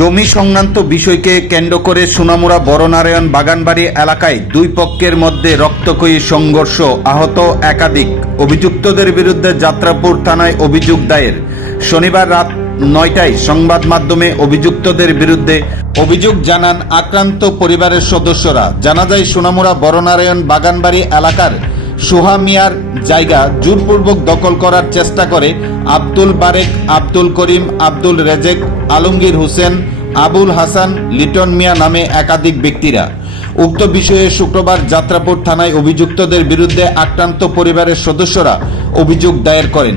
জমি সংক্রান্ত বিষয়কে কেন্দ্র করে সোনামুড়া বড়নারায়ণ বাগানবাড়ি এলাকায় দুই পক্ষের মধ্যে রক্তক্ষয়ী সংঘর্ষ, আহত একাধিক। অভিযুক্তদের বিরুদ্ধে যাত্রাপুর থানায় অভিযোগ দায়ের। শনিবার রাত ৯টায় সংবাদ মাধ্যমে অভিযুক্তদের বিরুদ্ধে অভিযোগ জানান আক্রান্ত পরিবারের সদস্যরা। জানা যায়, সোনামুড়া বড়নারায়ণ বাগানবাড়ি এলাকার সোহা মিয়ার জায়গা জোরপূর্বক দখল করার চেষ্টা করে আব্দুল বারেক, আব্দুল করিম, আব্দুল রেজেক, আলমগীর হোসেন, আবুল হাসান, লিটন মিয়া নামে একাধিক ব্যক্তিরা। উক্ত বিষয়ে শুক্রবার যাত্রাপুর থানায় অভিযুক্তদের বিরুদ্ধে আক্রান্ত পরিবারের সদস্যরা অভিযোগ দায়ের করেন।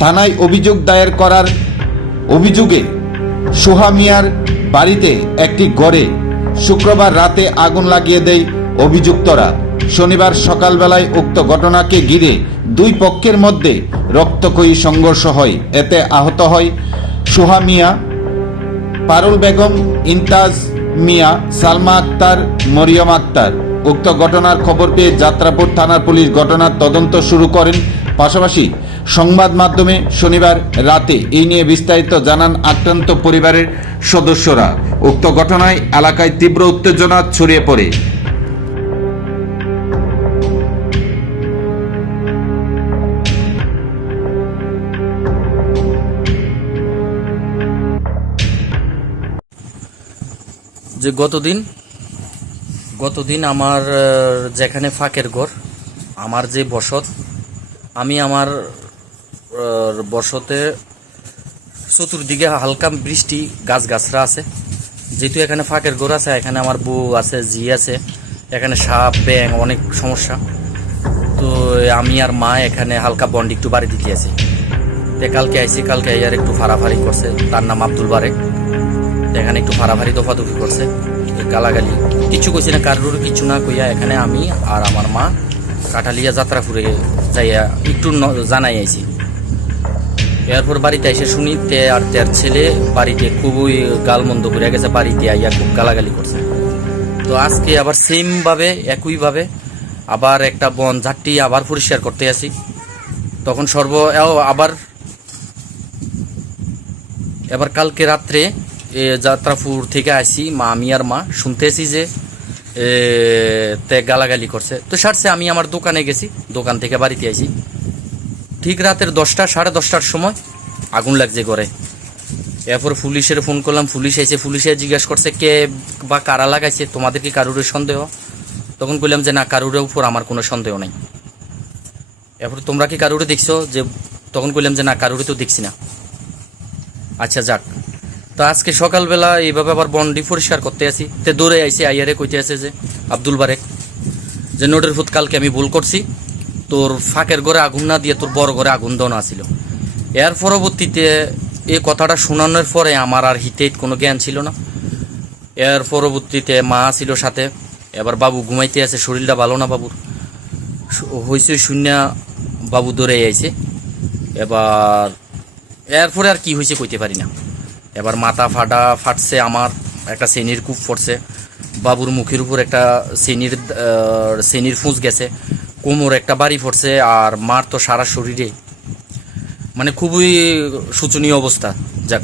থানায় অভিযোগ দায়ের করার অভিযোগে সোহা মিয়ার বাড়িতে একটি ঘরে শুক্রবার রাতে আগুন লাগিয়ে দেয় অভিযুক্তরা। শনিবার সকালবেলায় উক্ত ঘটনাকে ঘিরে দুই পক্ষের মধ্যে রক্তক্ষয়ী সংঘর্ষ হয়। এতে আহত হয় সোহা মিয়া, পারুল বেগম, ইন্তাজ মিয়া, সালমা আক্তার, মরিয়ম আক্তার। উক্ত ঘটনার খবর পেয়ে যাত্রাপুর থানার পুলিশ ঘটনার তদন্ত শুরু করেন। পাশাপাশি সংবাদ মাধ্যমে শনিবার রাতে এই নিয়ে বিস্তারিত জানান আক্রান্ত পরিবারের সদস্যরা। উক্ত ঘটনায় এলাকায় তীব্র উত্তেজনা ছড়িয়ে পড়ে। যে গতদিন আমার যেখানে ফাঁকের ঘর, আমার যে বসত, আমি আমার বসতে চতুর্দিকে হালকা বৃষ্টি, গাছগাছরা আছে। যেহেতু এখানে ফাঁকের ঘর আছে, এখানে আমার বউ আছে, জি আছে, এখানে সাপ ব্যাং অনেক সমস্যা। তো আমি আর মা এখানে হালকা বন্ড একটু বাড়ি দিতে আছি। কালকে আইসি, কালকে আর একটু ফাড়াফাড়ি করছে। তার নাম আব্দুল বারেক। এখানে একটু ফাড়াফাড়ি দফাদফি করছে, গালাগালি কিছু কইছি না, কারোর কিছু না কইয়া এখানে আমি আর আমার মা কাঠালিয়া যাত্রাপুরে যাইয়া একটু জানাই আইছি। এরপর বাড়িতে এসে শুনি তের ছেলে বাড়িতে খুবই গালমন্দ করে গেছে, বাড়িতে আইয়া খুব গালাগালি করছে। তো আজকে আবার সেমভাবে একইভাবে আবার একটা বন ঝাড়টি আবার পরিষ্কার করতে আসি। তখন এবার কালকে রাত্রে যাত্রাপুর থেকে আসি, আমি আর মা শুনতেছি যে তে গালাগালি করছে। তো সারছে, আমি আমার দোকানে গেছি, দোকান থেকে বাড়িতে আইছি। ঠিক রাতের 10টা সাড়ে 10টার সময় আগুন লাগছে ঘরে। এরপর পুলিশের ফোন করলাম, পুলিশ এসে পুলিশে জিজ্ঞাসা করছে কে বা কারা লাগাইছে, তোমাদের কি কারুর সন্দেহ? তখন বললাম যে না, কারুরের উপর আমার কোনো সন্দেহ নাই। এরপর তোমরা কি কারুরে দেখছো? যে তখন বললাম যে না, কারুরে তো দেখছি না। আচ্ছা যাক। তো আজকে সকালবেলা এইভাবে আবার বন্ডি পরিষ্কার করতে আসি, তে দৌড়ে আইসি, আইয়ারে কইতে আছে যে আব্দুল বারেক, যে নোটের ফুট কালকে আমি ভুল করছি, তোর ফাঁকের ঘরে আগুন না দিয়ে তোর বড় ঘরে আগুন দেওয়া ছিল। এর পরবর্তীতে এই কথাটা শোনানোর পরে আমার আর হিতে কোনো জ্ঞান ছিল না। এর পরবর্তীতে মা ছিল সাথে। এবার বাবু ঘুমাইতে আছে, শরীরটা ভালো না বাবুর, হয়েছে শূন্য, বাবু দৌড়ে আইছে। এবার এরপরে আর কি হয়েছে কইতে পারি না। এবার মাথা ফাটছে, আমার একটা চেনির কূপ পড়ছে, বাবুর মুখের উপর একটা চেনির ফুঁস গেছে, কোমর একটা বাড়ি পড়ছে, আর মার তো সারা শরীরে মানে খুবই শোচনীয় অবস্থা। যাক।